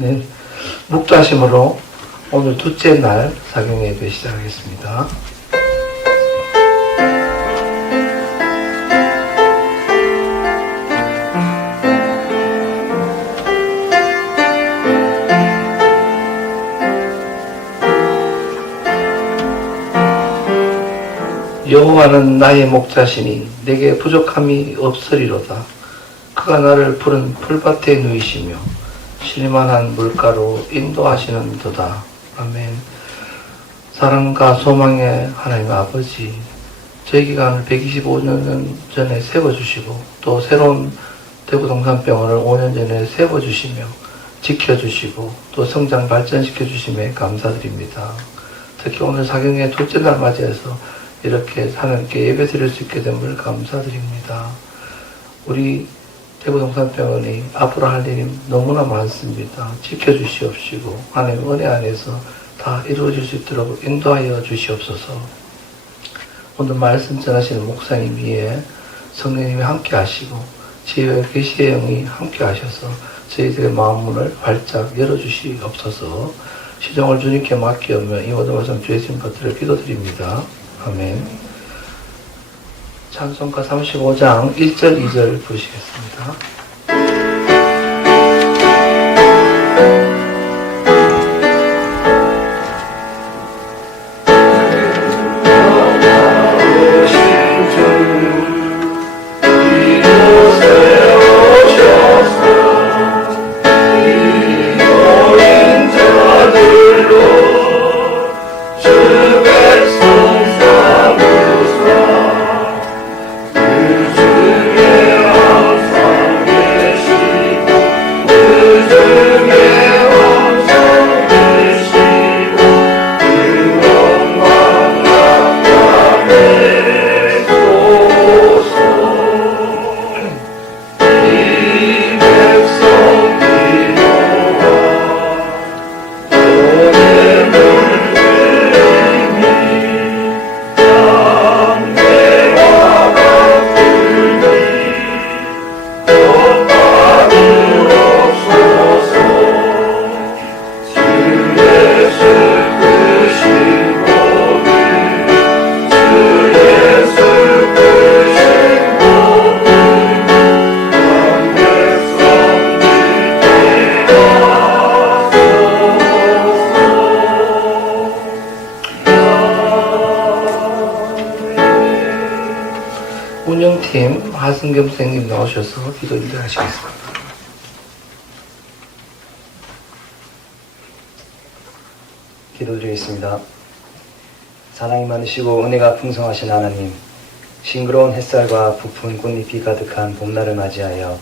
네, 묵주하심으로 오늘 둘째 날 사경예배 시작하겠습니다. 여호와는 나의 목자시니 내게 부족함이 없으리로다. 그가 나를 푸른 풀밭에 누이시며 쉴만한 물가로 인도하시는도다. 아멘. 사랑과 소망의 하나님 아버지, 저희 기간을 125년 전에 세워주시고 또 새로운 대구동산병원을 5년 전에 세워주시며 지켜주시고 또 성장 발전시켜주심에 감사드립니다. 특히 오늘 사경의 둘째 날 맞이해서 이렇게 하나님께 예배 드릴 수 있게 됨을 감사드립니다. 우리 대구동산병원이 앞으로 할 일이 너무나 많습니다. 지켜주시옵시고 하나님 은혜 안에서 다 이루어질 수 있도록 인도하여 주시옵소서. 오늘 말씀 전하시는 목사님 위에 성령님이 함께 하시고 지혜와 계시의 영이 함께 하셔서 저희들의 마음문을 활짝 열어주시옵소서. 시종을 주님께 맡기오며 이 모든 것은 주의 진 것들을 기도드립니다. 아멘. 찬송가 35장 1절 2절 부르시겠습니다. 운영팀 하승겸 선생님 나오셔서 기도 인도하시겠습니다. 기도드리겠습니다. 사랑이 많으시고 은혜가 풍성하신 하나님, 싱그러운 햇살과 부푼 꽃잎이 가득한 봄날을 맞이하여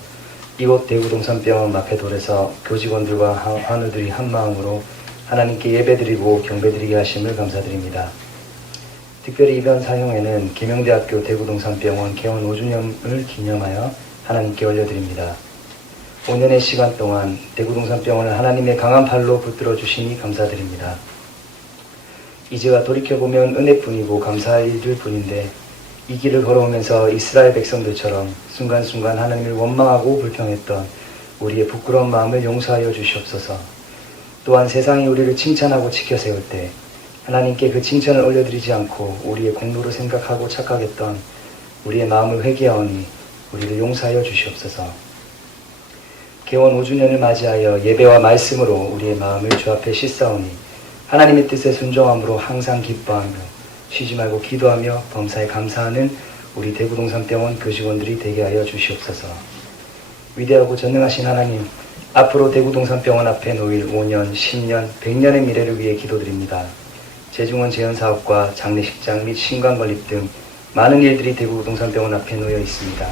이곳 대구동산병원 앞에돌에서 교직원들과 환우들이 한마음으로 하나님께 예배드리고 경배드리게 하심을 감사드립니다. 특별히 이번 사용회는 계명대학교 대구동산병원 개원 5주년을 기념하여 하나님께 올려드립니다. 5년의 시간 동안 대구동산병원을 하나님의 강한 팔로 붙들어 주시니 감사드립니다. 이제와 돌이켜보면 은혜뿐이고 감사할 일들 뿐인데 이 길을 걸어오면서 이스라엘 백성들처럼 순간순간 하나님을 원망하고 불평했던 우리의 부끄러운 마음을 용서하여 주시옵소서. 또한 세상이 우리를 칭찬하고 지켜 세울 때 하나님께 그 칭찬을 올려드리지 않고 우리의 공로로 생각하고 착각했던 우리의 마음을 회개하오니 우리를 용서하여 주시옵소서. 개원 5주년을 맞이하여 예배와 말씀으로 우리의 마음을 주 앞에 씻사오니 하나님의 뜻에 순종함으로 항상 기뻐하며 쉬지 말고 기도하며 범사에 감사하는 우리 대구동산병원 교직원들이 되게 하여 주시옵소서. 위대하고 전능하신 하나님, 앞으로 대구동산병원 앞에 놓일 5년, 10년, 100년의 미래를 위해 기도드립니다. 재중원 재현사업과 장례식장 및 신관건립 등 많은 일들이 대구동산병원 앞에 놓여 있습니다.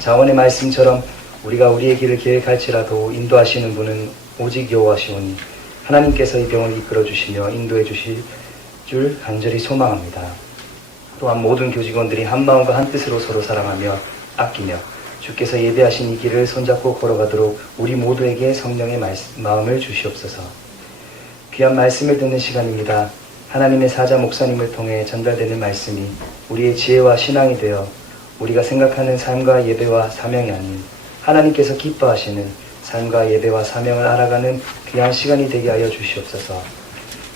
자원의 말씀처럼 우리가 우리의 길을 계획할지라도 인도하시는 분은 오직 여호와시오니 하나님께서 이 병을 이끌어 주시며 인도해 주실 줄 간절히 소망합니다. 또한 모든 교직원들이 한마음과 한뜻으로 서로 사랑하며 아끼며 주께서 예배하신 이 길을 손잡고 걸어가도록 우리 모두에게 성령의 마음을 주시옵소서. 귀한 말씀을 듣는 시간입니다. 하나님의 사자 목사님을 통해 전달되는 말씀이 우리의 지혜와 신앙이 되어 우리가 생각하는 삶과 예배와 사명이 아닌 하나님께서 기뻐하시는 삶과 예배와 사명을 알아가는 귀한 시간이 되게 하여 주시옵소서.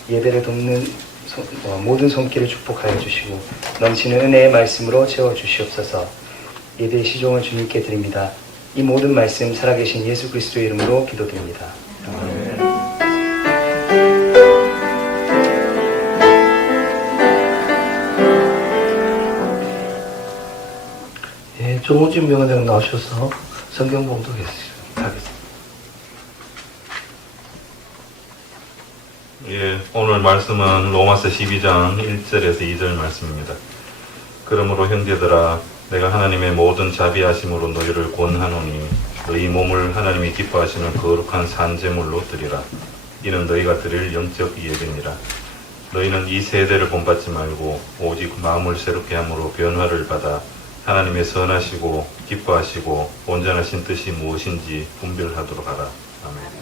예배를 돕는 모든 손길을 축복하여 주시고 넘치는 은혜의 말씀으로 채워 주시옵소서. 예배의 시종을 주님께 드립니다. 이 모든 말씀 살아계신 예수 그리스도의 이름으로 기도드립니다. 아멘. 예, 조무진 명언장 나오셔서 성경 봉독하겠습니다. 예, 오늘 말씀은 로마서 12장 1절에서 2절 말씀입니다. 그러므로 형제들아, 내가 하나님의 모든 자비하심으로 너희를 권하노니 너희 몸을 하나님이 기뻐하시는 거룩한 산제물로 드리라. 이는 너희가 드릴 영적 예배니라. 너희는 이 세대를 본받지 말고 오직 마음을 새롭게 함으로 변화를 받아 하나님의 선하시고 기뻐하시고 온전하신 뜻이 무엇인지 분별하도록 하라. 아멘.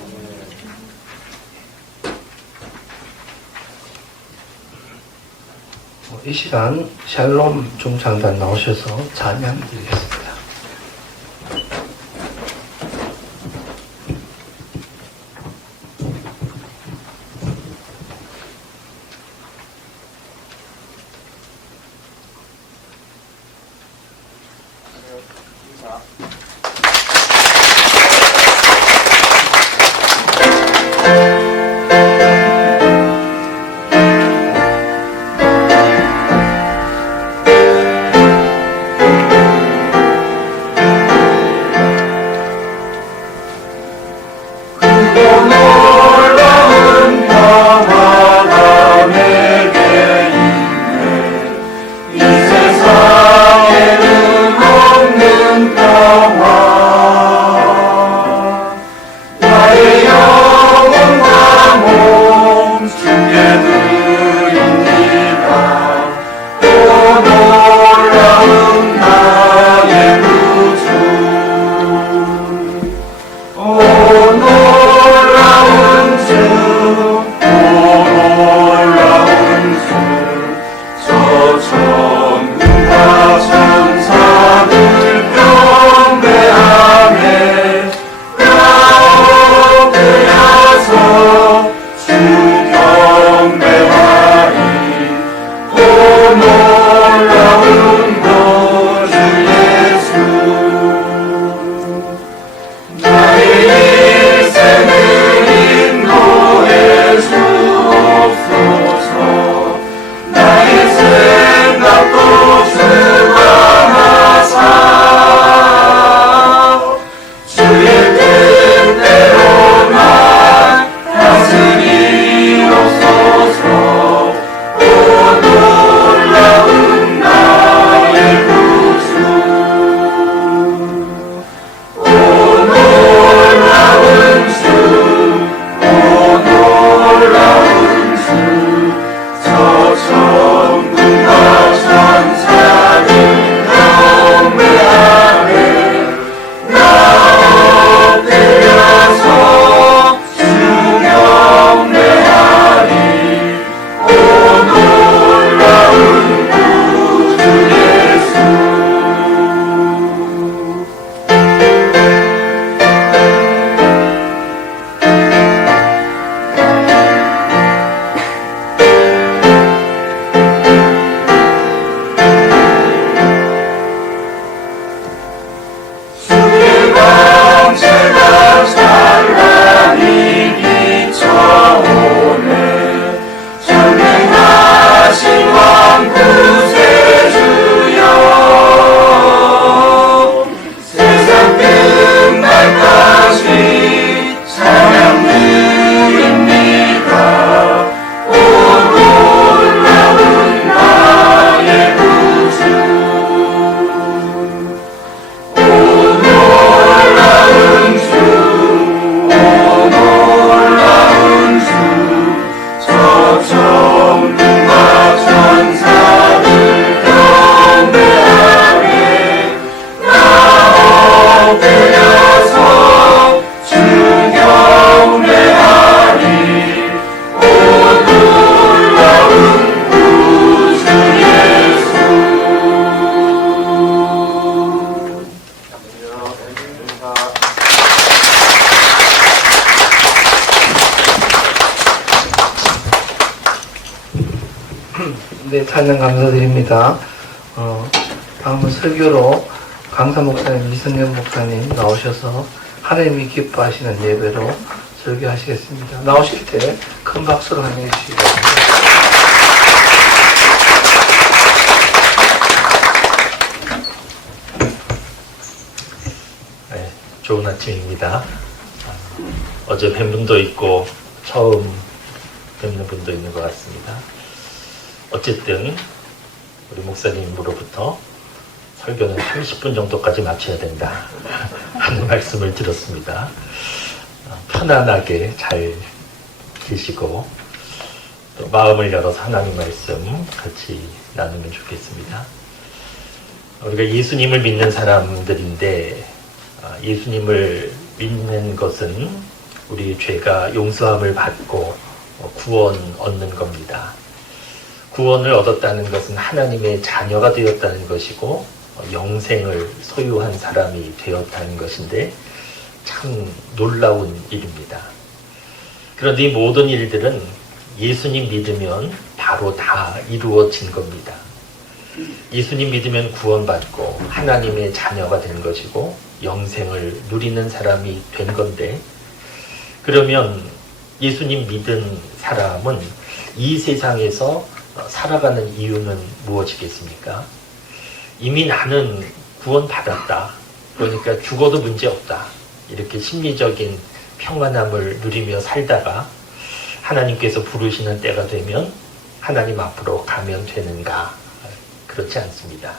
이 시간 샬롬 중창단 나오셔서 찬양 드리겠습니다. 네, 찬양 감사드립니다. 다음은 설교로 강사 목사님, 이승현 목사님 나오셔서 하나님이 기뻐하시는 예배로 설교하시겠습니다. 나오실 때 큰 박수로 환영해 주시기 바랍니다. 네, 좋은 아침입니다. 어제 뵌 분도 있고 처음 뵙는 분도 있는 것 같습니다. 어쨌든 우리 목사님으로부터 설교는 30분 정도까지 맞춰야 된다 하는 말씀을 들었습니다. 편안하게 잘 계시고 또 마음을 열어서 하나님 말씀 같이 나누면 좋겠습니다. 우리가 예수님을 믿는 사람들인데 예수님을 믿는 것은 우리의 죄가 용서함을 받고 구원 얻는 겁니다. 구원을 얻었다는 것은 하나님의 자녀가 되었다는 것이고 영생을 소유한 사람이 되었다는 것인데 참 놀라운 일입니다. 그런데 이 모든 일들은 예수님 믿으면 바로 다 이루어진 겁니다. 예수님 믿으면 구원받고 하나님의 자녀가 된 것이고 영생을 누리는 사람이 된 건데, 그러면 예수님 믿은 사람은 이 세상에서 살아가는 이유는 무엇이겠습니까? 이미 나는 구원받았다. 그러니까 죽어도 문제없다. 이렇게 심리적인 평안함을 누리며 살다가 하나님께서 부르시는 때가 되면 하나님 앞으로 가면 되는가? 그렇지 않습니다.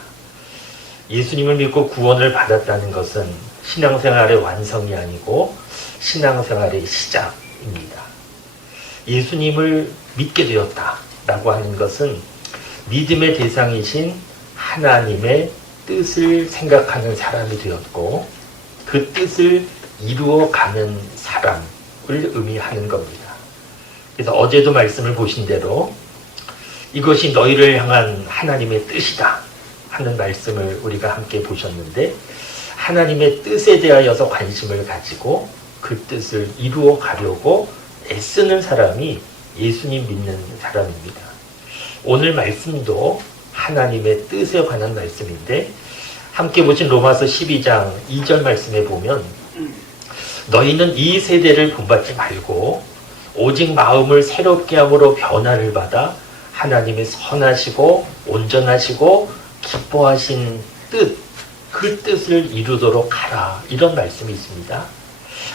예수님을 믿고 구원을 받았다는 것은 신앙생활의 완성이 아니고 신앙생활의 시작입니다. 예수님을 믿게 되었다라고 하는 것은 믿음의 대상이신 하나님의 뜻을 생각하는 사람이 되었고 그 뜻을 이루어가는 사람을 의미하는 겁니다. 그래서 어제도 말씀을 보신 대로 이것이 너희를 향한 하나님의 뜻이다 하는 말씀을 우리가 함께 보셨는데, 하나님의 뜻에 대하여서 관심을 가지고 그 뜻을 이루어 가려고 애쓰는 사람이 예수님 믿는 사람입니다. 오늘 말씀도 하나님의 뜻에 관한 말씀인데, 함께 보신 로마서 12장 2절 말씀에 보면 너희는 이 세대를 본받지 말고 오직 마음을 새롭게 함으로 변화를 받아 하나님의 선하시고 온전하시고 기뻐하신 뜻, 그 뜻을 이루도록 하라, 이런 말씀이 있습니다.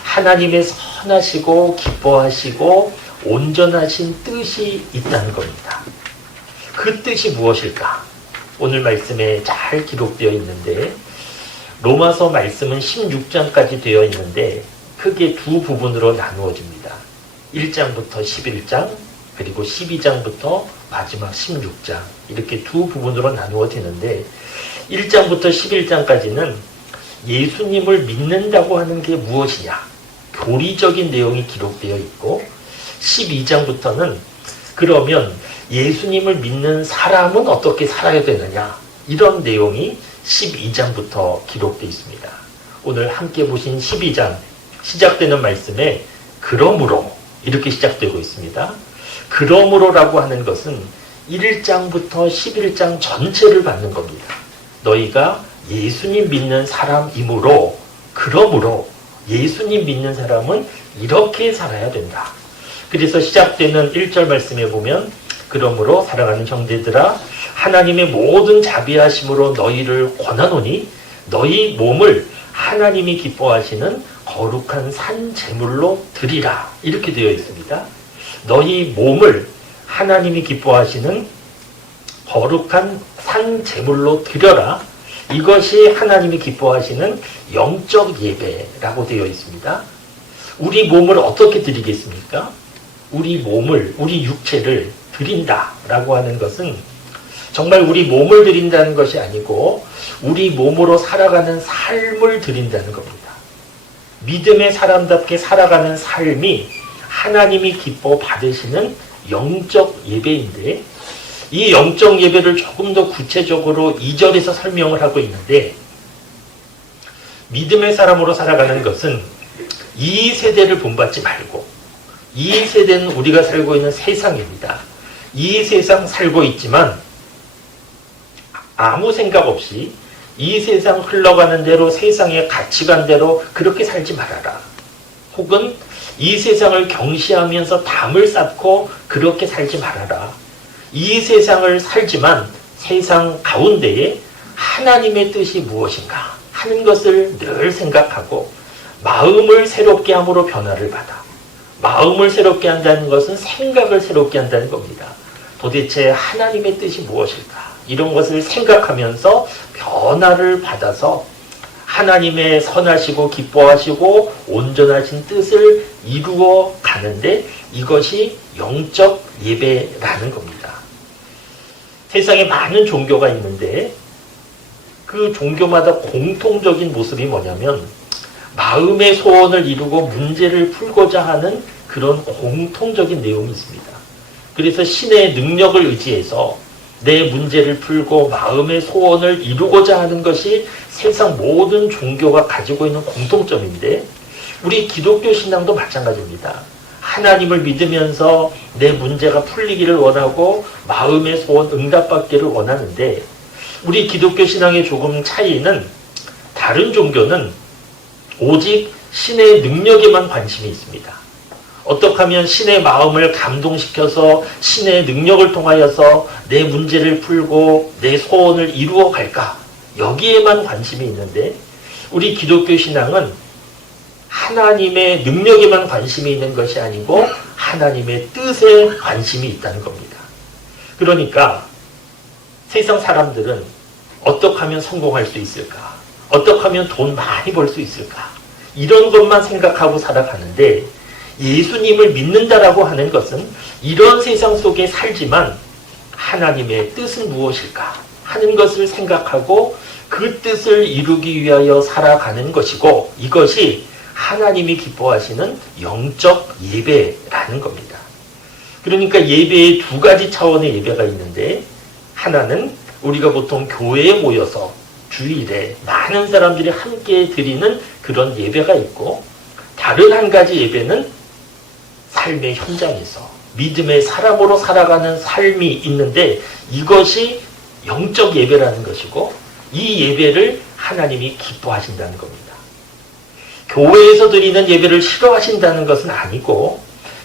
하나님의 선하시고 기뻐하시고 온전하신 뜻이 있다는 겁니다. 그 뜻이 무엇일까? 오늘 말씀에 잘 기록되어 있는데, 로마서 말씀은 16장까지 되어 있는데 크게 두 부분으로 나누어집니다. 1장부터 11장, 그리고 12장부터 마지막 16장, 이렇게 두 부분으로 나누어지는데 1장부터 11장까지는 예수님을 믿는다고 하는 게 무엇이냐, 교리적인 내용이 기록되어 있고, 12장부터는 그러면 예수님을 믿는 사람은 어떻게 살아야 되느냐, 이런 내용이 12장부터 기록되어 있습니다. 오늘 함께 보신 12장 시작되는 말씀에 그러므로 이렇게 시작되고 있습니다. 그러므로라고 하는 것은 1장부터 11장 전체를 받는 겁니다. 너희가 예수님 믿는 사람이므로, 그러므로 예수님 믿는 사람은 이렇게 살아야 된다. 그래서 시작되는 1절 말씀에 보면 그러므로 사랑하는 형제들아 하나님의 모든 자비하심으로 너희를 권하노니 너희 몸을 하나님이 기뻐하시는 거룩한 산 제물로 드리라, 이렇게 되어 있습니다. 너희 몸을 하나님이 기뻐하시는 거룩한 산 제물로 드려라. 이것이 하나님이 기뻐하시는 영적 예배라고 되어 있습니다. 우리 몸을 어떻게 드리겠습니까? 우리 몸을, 우리 육체를 드린다라고 하는 것은 정말 우리 몸을 드린다는 것이 아니고 우리 몸으로 살아가는 삶을 드린다는 겁니다. 믿음의 사람답게 살아가는 삶이 하나님이 기뻐 받으시는 영적 예배인데, 이 영적 예배를 조금 더 구체적으로 2절에서 설명을 하고 있는데, 믿음의 사람으로 살아가는 것은 이 세대를 본받지 말고, 이 세대는 우리가 살고 있는 세상입니다. 이 세상 살고 있지만 아무 생각 없이 이 세상 흘러가는 대로 세상의 가치관대로 그렇게 살지 말아라. 혹은 이 세상을 경시하면서 담을 쌓고 그렇게 살지 말아라. 이 세상을 살지만 세상 가운데에 하나님의 뜻이 무엇인가 하는 것을 늘 생각하고 마음을 새롭게 함으로 변화를 받아. 마음을 새롭게 한다는 것은 생각을 새롭게 한다는 겁니다. 도대체 하나님의 뜻이 무엇일까? 이런 것을 생각하면서 변화를 받아서 하나님의 선하시고 기뻐하시고 온전하신 뜻을 이루어 가는데 이것이 영적 예배라는 겁니다. 세상에 많은 종교가 있는데 그 종교마다 공통적인 모습이 뭐냐면 마음의 소원을 이루고 문제를 풀고자 하는 그런 공통적인 내용이 있습니다. 그래서 신의 능력을 의지해서 내 문제를 풀고 마음의 소원을 이루고자 하는 것이 세상 모든 종교가 가지고 있는 공통점인데 우리 기독교 신앙도 마찬가지입니다. 하나님을 믿으면서 내 문제가 풀리기를 원하고 마음의 소원 응답받기를 원하는데 우리 기독교 신앙의 조금 차이는 다른 종교는 오직 신의 능력에만 관심이 있습니다. 어떻게 하면 신의 마음을 감동시켜서 신의 능력을 통하여서 내 문제를 풀고 내 소원을 이루어 갈까? 여기에만 관심이 있는데 우리 기독교 신앙은 하나님의 능력에만 관심이 있는 것이 아니고 하나님의 뜻에 관심이 있다는 겁니다. 그러니까 세상 사람들은 어떻게 하면 성공할 수 있을까? 어떻게 하면 돈 많이 벌 수 있을까? 이런 것만 생각하고 살아가는데 예수님을 믿는다라고 하는 것은 이런 세상 속에 살지만 하나님의 뜻은 무엇일까 하는 것을 생각하고 그 뜻을 이루기 위하여 살아가는 것이고 이것이 하나님이 기뻐하시는 영적 예배라는 겁니다. 그러니까 예배에 두 가지 차원의 예배가 있는데 하나는 우리가 보통 교회에 모여서 주일에 많은 사람들이 함께 드리는 그런 예배가 있고 다른 한 가지 예배는 삶의 현장에서 믿음의 사람으로 살아가는 삶이 있는데 이것이 영적 예배라는 것이고 이 예배를 하나님이 기뻐하신다는 겁니다. 교회에서 드리는 예배를 싫어하신다는 것은 아니고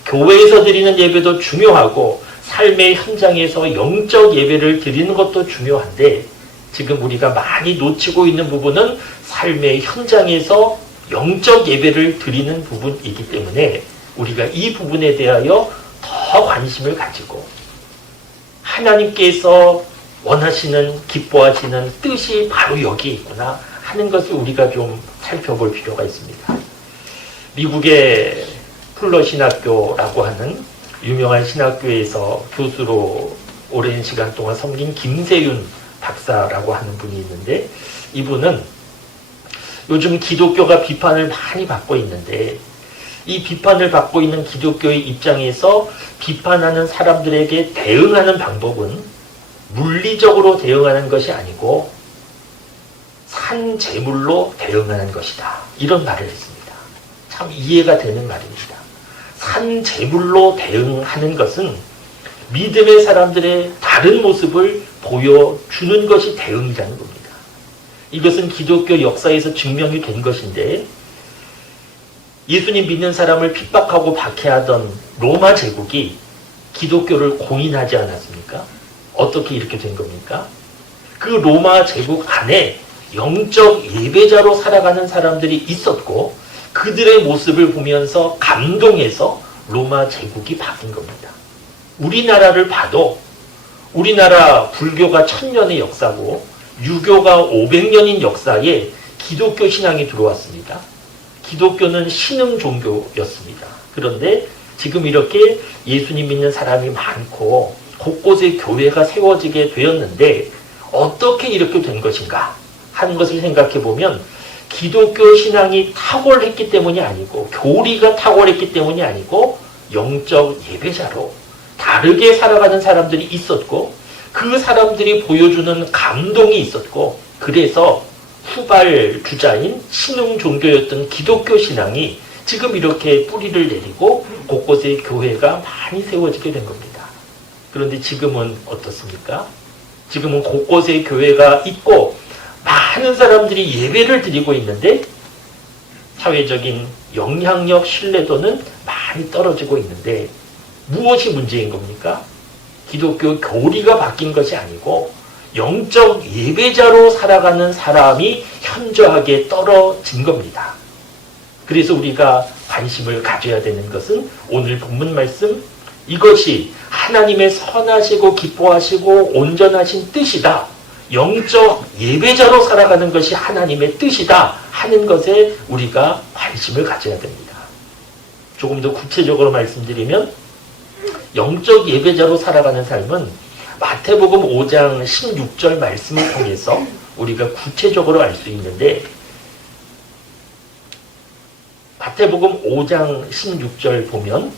교회에서 드리는 예배도 중요하고 삶의 현장에서 영적 예배를 드리는 것도 중요한데 지금 우리가 많이 놓치고 있는 부분은 삶의 현장에서 영적 예배를 드리는 부분이기 때문에 우리가 이 부분에 대하여 더 관심을 가지고 하나님께서 원하시는 기뻐하시는 뜻이 바로 여기에 있구나 하는 것을 우리가 좀 살펴볼 필요가 있습니다. 미국의 풀러 신학교라고 하는 유명한 신학교에서 교수로 오랜 시간 동안 섬긴 김세윤 박사라고 하는 분이 있는데 이분은 요즘 기독교가 비판을 많이 받고 있는데 이 비판을 받고 있는 기독교의 입장에서 비판하는 사람들에게 대응하는 방법은 물리적으로 대응하는 것이 아니고 산 제물로 대응하는 것이다. 이런 말을 했습니다. 참 이해가 되는 말입니다. 산 제물로 대응하는 것은 믿음의 사람들의 다른 모습을 보여주는 것이 대응이라는 겁니다. 이것은 기독교 역사에서 증명이 된 것인데 예수님 믿는 사람을 핍박하고 박해하던 로마 제국이 기독교를 공인하지 않았습니까? 어떻게 이렇게 된 겁니까? 그 로마 제국 안에 영적 예배자로 살아가는 사람들이 있었고 그들의 모습을 보면서 감동해서 로마 제국이 바뀐 겁니다. 우리나라를 봐도 우리나라 불교가 1000년의 역사고 유교가 500년인 역사에 기독교 신앙이 들어왔습니다. 기독교는 신흥 종교였습니다. 그런데 지금 이렇게 예수님 믿는 사람이 많고 곳곳에 교회가 세워지게 되었는데 어떻게 이렇게 된 것인가 하는 것을 생각해 보면 기독교 신앙이 탁월했기 때문이 아니고 교리가 탁월했기 때문이 아니고 영적 예배자로 다르게 살아가는 사람들이 있었고 그 사람들이 보여주는 감동이 있었고 그래서 후발 주자인 신흥 종교였던 기독교 신앙이 지금 이렇게 뿌리를 내리고 곳곳에 교회가 많이 세워지게 된 겁니다. 그런데 지금은 어떻습니까? 지금은 곳곳에 교회가 있고 많은 사람들이 예배를 드리고 있는데 사회적인 영향력, 신뢰도는 많이 떨어지고 있는데 무엇이 문제인 겁니까? 기독교 교리가 바뀐 것이 아니고 영적 예배자로 살아가는 사람이 현저하게 떨어진 겁니다. 그래서 우리가 관심을 가져야 되는 것은 오늘 본문 말씀, 이것이 하나님의 선하시고 기뻐하시고 온전하신 뜻이다. 영적 예배자로 살아가는 것이 하나님의 뜻이다 하는 것에 우리가 관심을 가져야 됩니다. 조금 더 구체적으로 말씀드리면 영적 예배자로 살아가는 삶은 마태복음 5장 16절 말씀을 통해서 우리가 구체적으로 알 수 있는데, 마태복음 5장 16절 보면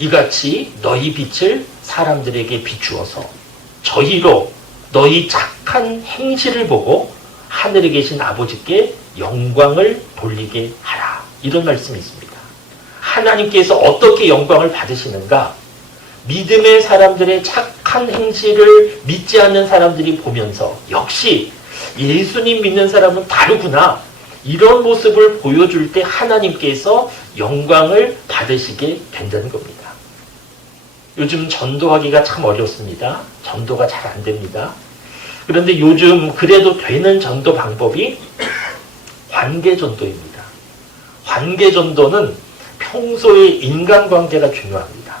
이같이 너희 빛을 사람들에게 비추어서 저희로 너희 착한 행실을 보고 하늘에 계신 아버지께 영광을 돌리게 하라. 이런 말씀이 있습니다. 하나님께서 어떻게 영광을 받으시는가? 믿음의 사람들의 착한 행실을 믿지 않는 사람들이 보면서 역시 예수님 믿는 사람은 다르구나. 이런 모습을 보여줄 때 하나님께서 영광을 받으시게 된다는 겁니다. 요즘 전도하기가 참 어렵습니다. 전도가 잘 안 됩니다. 그런데 요즘 그래도 되는 전도 방법이 관계전도입니다. 관계전도는 평소에 인간관계가 중요합니다.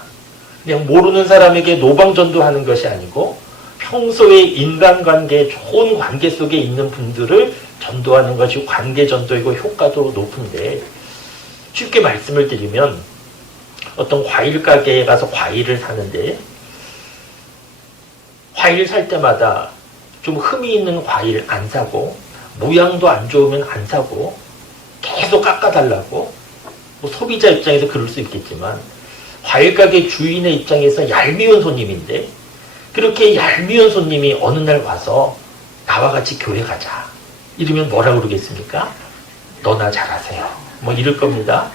그냥 모르는 사람에게 노방전도하는 것이 아니고 평소에 인간관계, 좋은 관계 속에 있는 분들을 전도하는 것이 관계전도이고 효과도 높은데, 쉽게 말씀을 드리면 어떤 과일 가게에 가서 과일을 사는데 과일 살 때마다 좀 흠이 있는 과일 안 사고 모양도 안 좋으면 안 사고 계속 깎아달라고, 뭐 소비자 입장에서 그럴 수 있겠지만 과일 가게 주인의 입장에서 얄미운 손님인데, 그렇게 얄미운 손님이 어느 날 와서 나와 같이 교회 가자 이러면 뭐라 그러겠습니까? 너나 잘하세요 뭐 이럴 겁니다.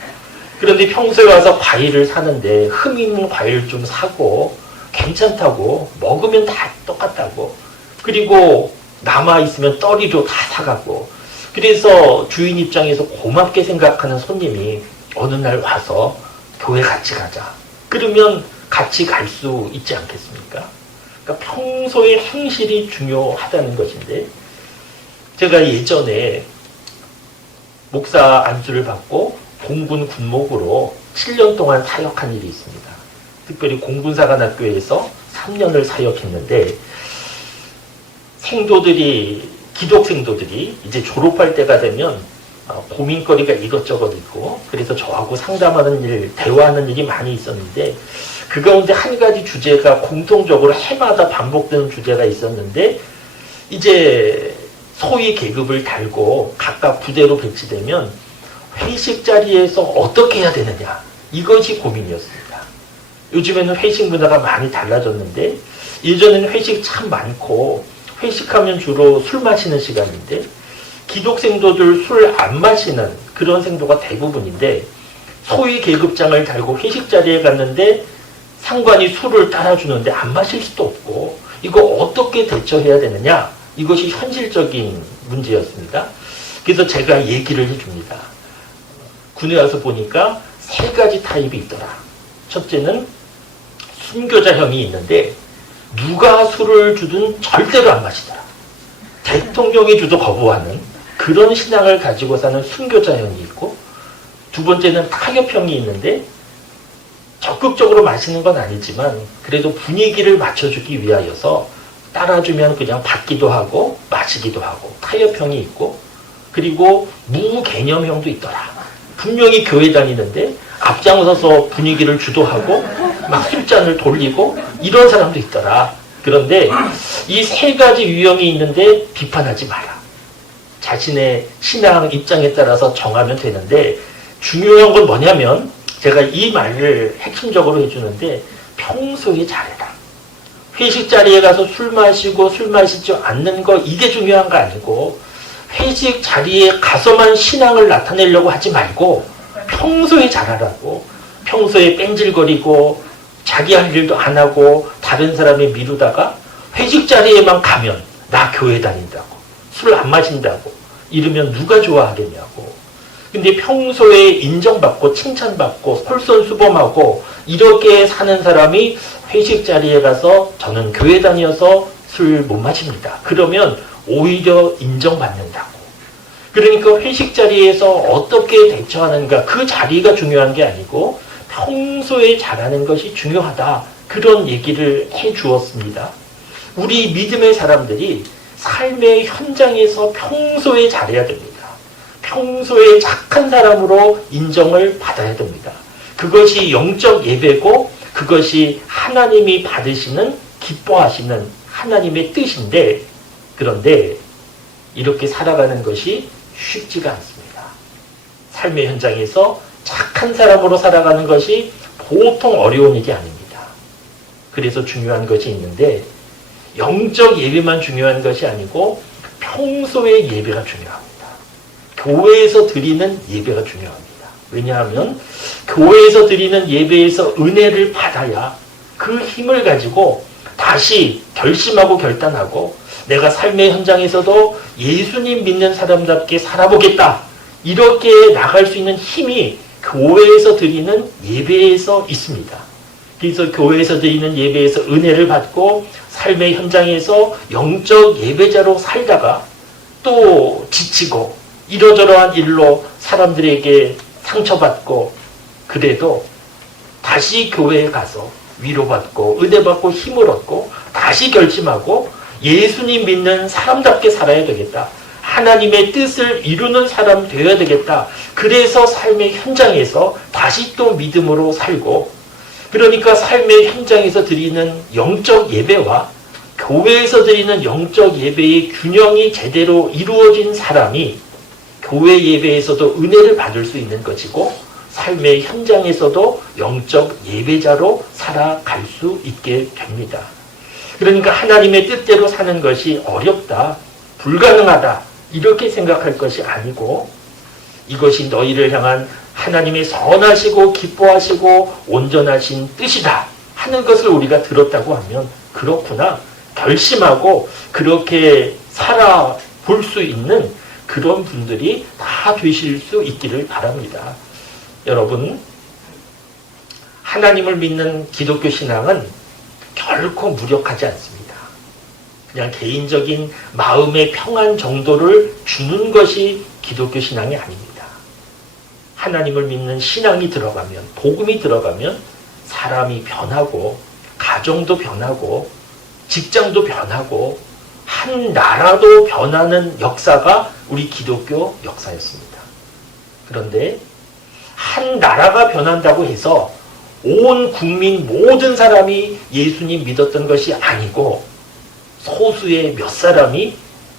그런데 평소에 와서 과일을 사는데 흠 있는 과일 좀 사고 괜찮다고, 먹으면 다 똑같다고, 그리고 남아있으면 떨이로 다 사가고, 그래서 주인 입장에서 고맙게 생각하는 손님이 어느 날 와서 교회 같이 가자 그러면 같이 갈 수 있지 않겠습니까? 그러니까 평소의 행실이 중요하다는 것인데, 제가 예전에 목사 안수를 받고 공군 군목으로 7년 동안 사역한 일이 있습니다. 특별히 공군사관학교에서 3년을 사역했는데, 기독생도들이 이제 졸업할 때가 되면 고민거리가 이것저것 있고, 그래서 저하고 상담하는 일, 대화하는 일이 많이 있었는데, 그 가운데 한 가지 주제가 공통적으로 해마다 반복되는 주제가 있었는데, 이제 소위 계급을 달고 각각 부대로 배치되면 회식 자리에서 어떻게 해야 되느냐, 이것이 고민이었습니다. 요즘에는 회식 문화가 많이 달라졌는데, 예전에는 회식 참 많고 회식하면 주로 술 마시는 시간인데, 기독생도들 술 안 마시는 그런 생도가 대부분인데, 소위 계급장을 달고 회식 자리에 갔는데 상관이 술을 따라주는데 안 마실 수도 없고, 이거 어떻게 대처해야 되느냐, 이것이 현실적인 문제였습니다. 그래서 제가 얘기를 해줍니다. 군에 와서 보니까 3가지 타입이 있더라. 첫째는 순교자형이 있는데 누가 술을 주든 절대로 안 마시더라. 대통령이 주도 거부하는 그런 신앙을 가지고 사는 순교자형이 있고, 두 번째는 타협형이 있는데 적극적으로 마시는 건 아니지만 그래도 분위기를 맞춰주기 위하여서 따라주면 그냥 받기도 하고 마시기도 하고, 타협형이 있고, 그리고 무개념형도 있더라. 분명히 교회 다니는데 앞장서서 분위기를 주도하고 막 술잔을 돌리고 이런 사람도 있더라. 그런데 이 3가지 유형이 있는데 비판하지 마라. 자신의 신앙 입장에 따라서 정하면 되는데, 중요한 건 뭐냐면 제가 이 말을 핵심적으로 해주는데, 평소에 잘해라. 회식 자리에 가서 술 마시고 술 마시지 않는 거, 이게 중요한 거 아니고, 회식 자리에 가서만 신앙을 나타내려고 하지 말고 평소에 잘하라고. 평소에 뺀질거리고 자기 할 일도 안 하고 다른 사람이 미루다가 회식 자리에만 가면 나 교회 다닌다고, 술 안 마신다고 이러면 누가 좋아하겠냐고. 근데 평소에 인정받고 칭찬받고 솔선수범하고 이렇게 사는 사람이 회식 자리에 가서 저는 교회 다녀서 술 못 마십니다. 그러면 오히려 인정받는다고. 그러니까 회식 자리에서 어떻게 대처하는가, 그 자리가 중요한 게 아니고 평소에 잘하는 것이 중요하다. 그런 얘기를 해 주었습니다. 우리 믿음의 사람들이 삶의 현장에서 평소에 잘해야 됩니다. 평소에 착한 사람으로 인정을 받아야 됩니다. 그것이 영적 예배고 그것이 하나님이 받으시는, 기뻐하시는 하나님의 뜻인데, 그런데 이렇게 살아가는 것이 쉽지가 않습니다. 삶의 현장에서 착한 사람으로 살아가는 것이 보통 어려운 일이 아닙니다. 그래서 중요한 것이 있는데, 영적 예배만 중요한 것이 아니고 평소의 예배가 중요합니다. 교회에서 드리는 예배가 중요합니다. 왜냐하면 교회에서 드리는 예배에서 은혜를 받아야 그 힘을 가지고 다시 결심하고 결단하고 내가 삶의 현장에서도 예수님 믿는 사람답게 살아보겠다, 이렇게 나갈 수 있는 힘이 교회에서 드리는 예배에서 있습니다. 그래서 교회에서 드리는 예배에서 은혜를 받고 삶의 현장에서 영적 예배자로 살다가 또 지치고 이러저러한 일로 사람들에게 상처받고, 그래도 다시 교회에 가서 위로받고 은혜받고 힘을 얻고 다시 결심하고 예수님 믿는 사람답게 살아야 되겠다, 하나님의 뜻을 이루는 사람 되어야 되겠다. 그래서 삶의 현장에서 다시 또 믿음으로 살고, 그러니까 삶의 현장에서 드리는 영적 예배와 교회에서 드리는 영적 예배의 균형이 제대로 이루어진 사람이 교회 예배에서도 은혜를 받을 수 있는 것이고 삶의 현장에서도 영적 예배자로 살아갈 수 있게 됩니다. 그러니까 하나님의 뜻대로 사는 것이 어렵다, 불가능하다 이렇게 생각할 것이 아니고, 이것이 너희를 향한 하나님의 선하시고 기뻐하시고 온전하신 뜻이다 하는 것을 우리가 들었다고 하면, 그렇구나 결심하고 그렇게 살아볼 수 있는 그런 분들이 다 되실 수 있기를 바랍니다. 여러분, 하나님을 믿는 기독교 신앙은 결코 무력하지 않습니다. 그냥 개인적인 마음의 평안 정도를 주는 것이 기독교 신앙이 아닙니다. 하나님을 믿는 신앙이 들어가면, 복음이 들어가면 사람이 변하고 가정도 변하고 직장도 변하고 한 나라도 변하는 역사가 우리 기독교 역사였습니다. 그런데 한 나라가 변한다고 해서 온 국민 모든 사람이 예수님 믿었던 것이 아니고 소수의 몇 사람이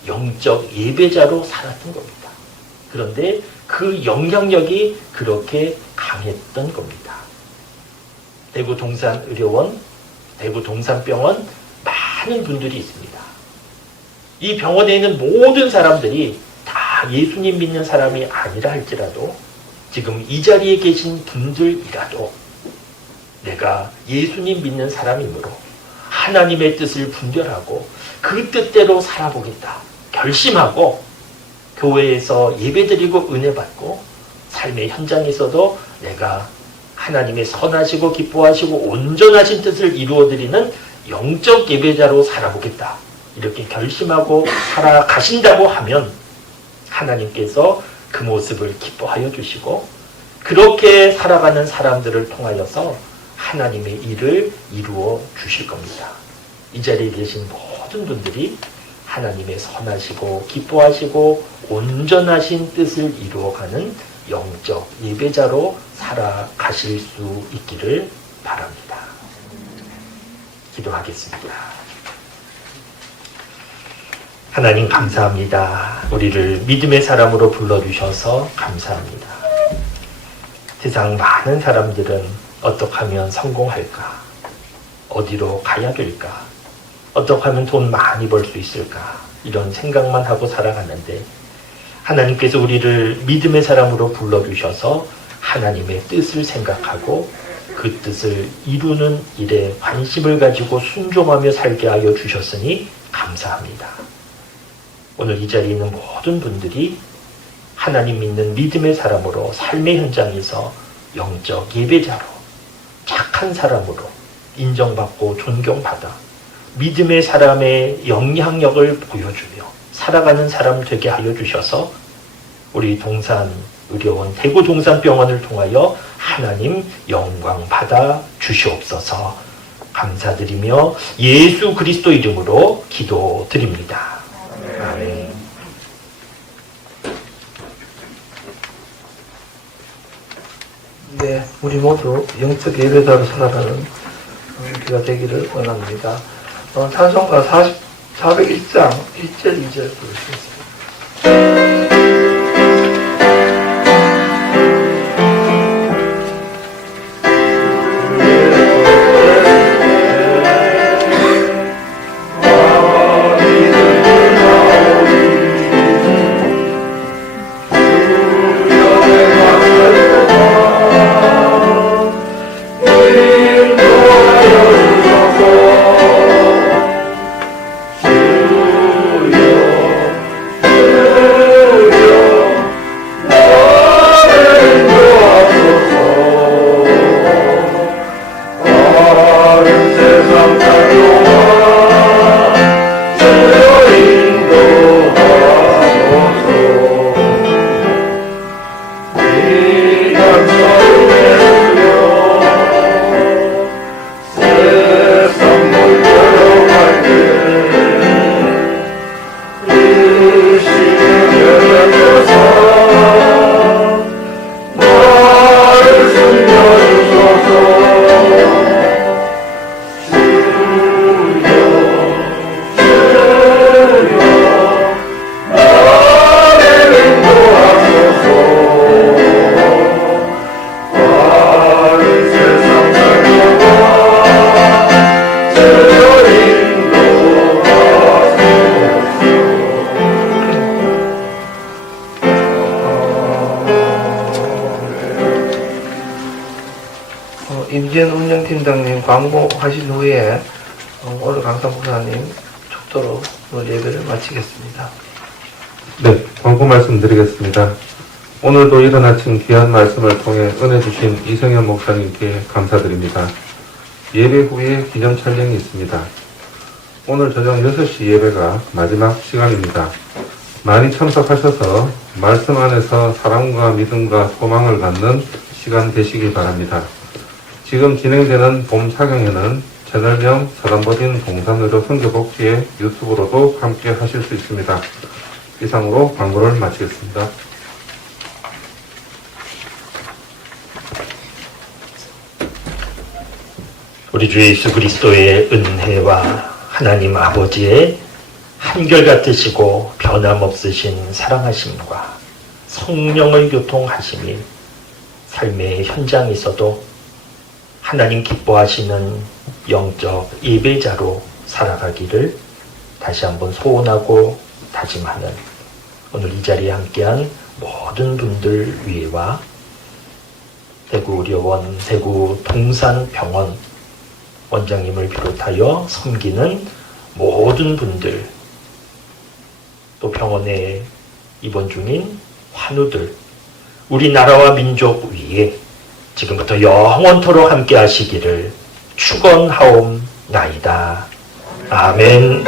영적 예배자로 살았던 겁니다. 그런데 그 영향력이 그렇게 강했던 겁니다. 대구 동산의료원, 대구 동산병원 많은 분들이 있습니다. 이 병원에 있는 모든 사람들이 다 예수님 믿는 사람이 아니라 할지라도 지금 이 자리에 계신 분들이라도 내가 예수님 믿는 사람이므로 하나님의 뜻을 분별하고 그 뜻대로 살아보겠다 결심하고 교회에서 예배드리고 은혜받고 삶의 현장에서도 내가 하나님의 선하시고 기뻐하시고 온전하신 뜻을 이루어드리는 영적 예배자로 살아보겠다 이렇게 결심하고 살아가신다고 하면 하나님께서 그 모습을 기뻐하여 주시고 그렇게 살아가는 사람들을 통하여서 하나님의 일을 이루어 주실 겁니다. 이 자리에 계신 모든 분들이 하나님의 선하시고 기뻐하시고 온전하신 뜻을 이루어가는 영적 예배자로 살아가실 수 있기를 바랍니다. 기도하겠습니다. 하나님 감사합니다. 우리를 믿음의 사람으로 불러주셔서 감사합니다. 세상 많은 사람들은 어떻게 하면 성공할까? 어디로 가야 될까? 어떻게 하면 돈 많이 벌 수 있을까? 이런 생각만 하고 살아가는데 하나님께서 우리를 믿음의 사람으로 불러주셔서 하나님의 뜻을 생각하고 그 뜻을 이루는 일에 관심을 가지고 순종하며 살게 하여 주셨으니 감사합니다. 오늘 이 자리에 있는 모든 분들이 하나님 믿는 믿음의 사람으로 삶의 현장에서 영적 예배자로 착한 사람으로 인정받고 존경받아 믿음의 사람의 영향력을 보여주며 살아가는 사람 되게 하여 주셔서 우리 동산의료원 대구 동산병원을 통하여 하나님 영광 받아 주시옵소서. 감사드리며 예수 그리스도 이름으로 기도드립니다. 아멘. 네, 우리 모두 영적 예배자로 살아가는 우리가 되기를 원합니다. 찬송가 401장 1절 2절 부르시겠습니다. 임지연 운영팀장님 광고하신 후에 오늘 강사 목사님 축도로 오늘 예배를 마치겠습니다. 네, 광고 말씀드리겠습니다. 오늘도 이른 아침 귀한 말씀을 통해 은혜 주신 이성현 목사님께 감사드립니다. 예배 후에 기념 촬영이 있습니다. 오늘 저녁 6시 예배가 마지막 시간입니다. 많이 참석하셔서 말씀 안에서 사랑과 믿음과 소망을 갖는 시간 되시기 바랍니다. 지금 진행되는 봄 사경에는 채널명 서단법인 동산의료 선교복지의 유튜브로도 함께 하실 수 있습니다. 이상으로 광고를 마치겠습니다. 우리 주 예수 그리스도의 은혜와 하나님 아버지의 한결같으시고 변함없으신 사랑하심과 성령의 교통하심이 삶의 현장에서도 하나님 기뻐하시는 영적 예배자로 살아가기를 다시 한번 소원하고 다짐하는 오늘 이 자리에 함께한 모든 분들 위에와 대구의료원, 대구 동산병원 원장님을 비롯하여 섬기는 모든 분들, 또 병원에 입원 중인 환우들, 우리나라와 민족 위에 지금부터 영원토록 함께 하시기를 축원하옵나이다. 아멘.